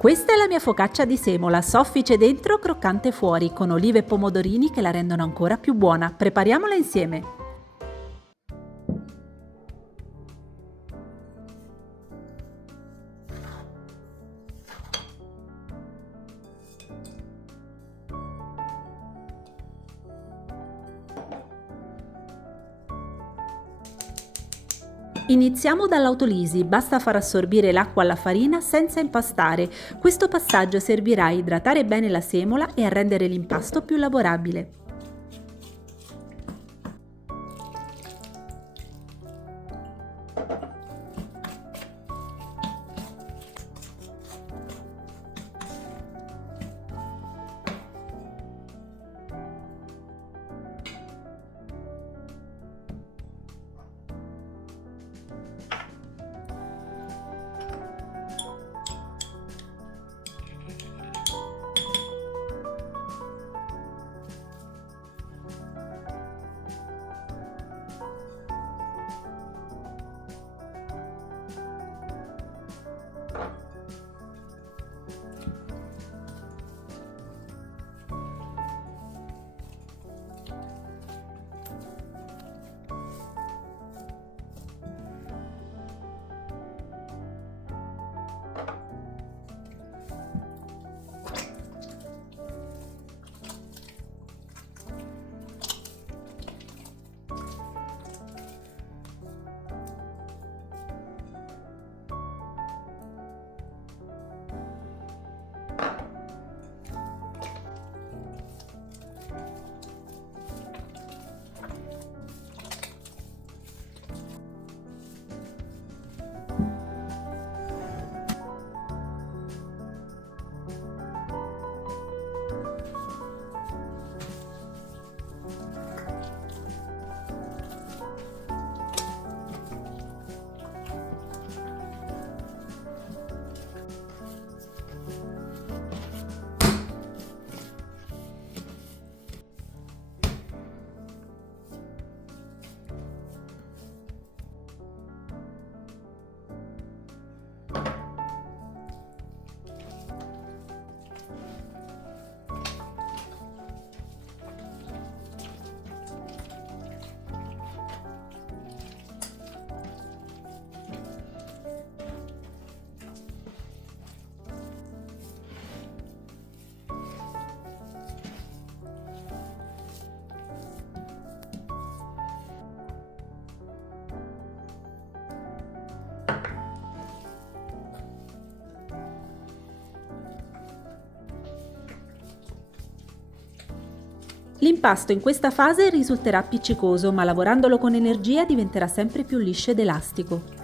Questa è la mia focaccia di semola, soffice dentro, croccante fuori, con olive e pomodorini che la rendono ancora più buona. Prepariamola insieme. Iniziamo dall'autolisi, basta far assorbire l'acqua alla farina senza impastare. Questo passaggio servirà a idratare bene la semola e a rendere l'impasto più lavorabile. L'impasto in questa fase risulterà appiccicoso, ma lavorandolo con energia diventerà sempre più liscio ed elastico.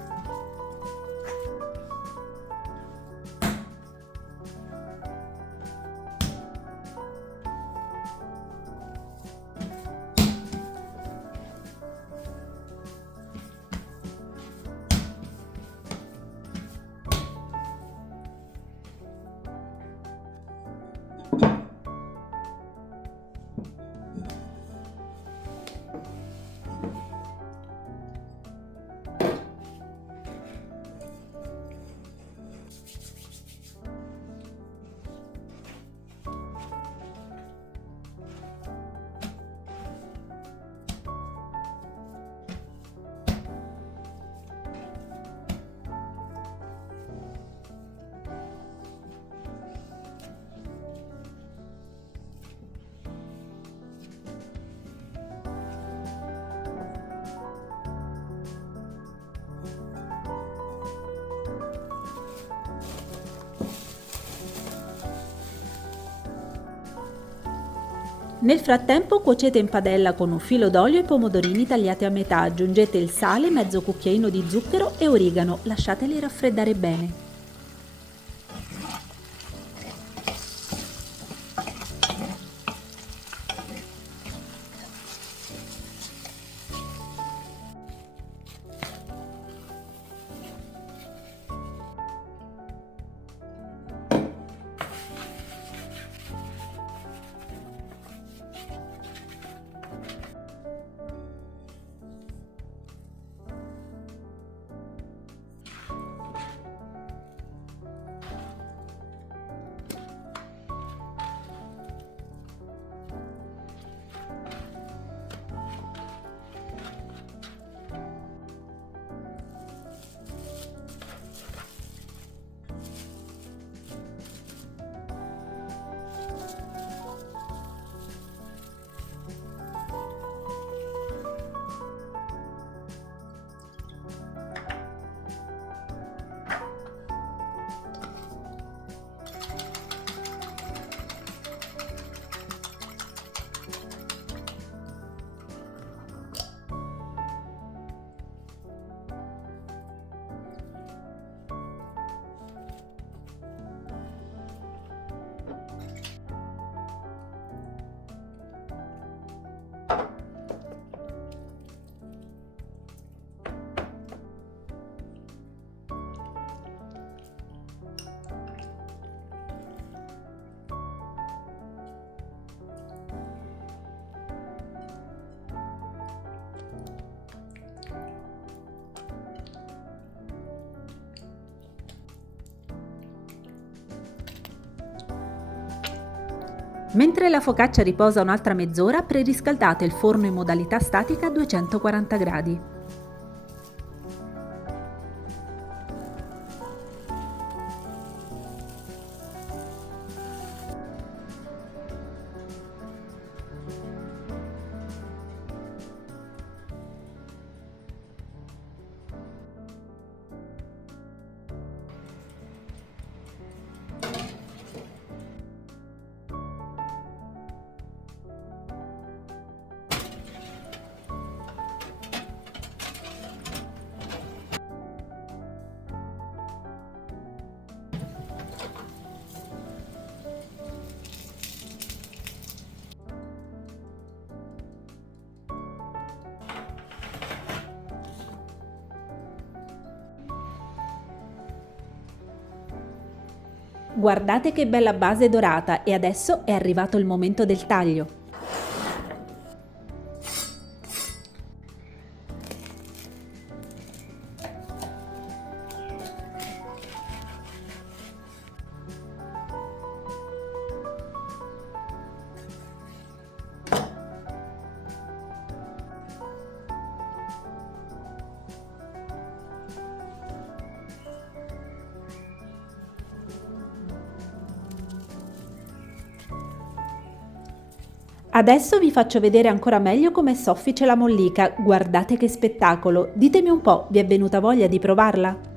Nel frattempo cuocete in padella con un filo d'olio i pomodorini tagliati a metà, aggiungete il sale, mezzo cucchiaino di zucchero e origano, lasciateli raffreddare bene. Mentre la focaccia riposa un'altra mezz'ora, preriscaldate il forno in modalità statica a 240 gradi. Guardate che bella base dorata e adesso è arrivato il momento del taglio. Adesso vi faccio vedere ancora meglio come è soffice la mollica, guardate che spettacolo! Ditemi un po', vi è venuta voglia di provarla?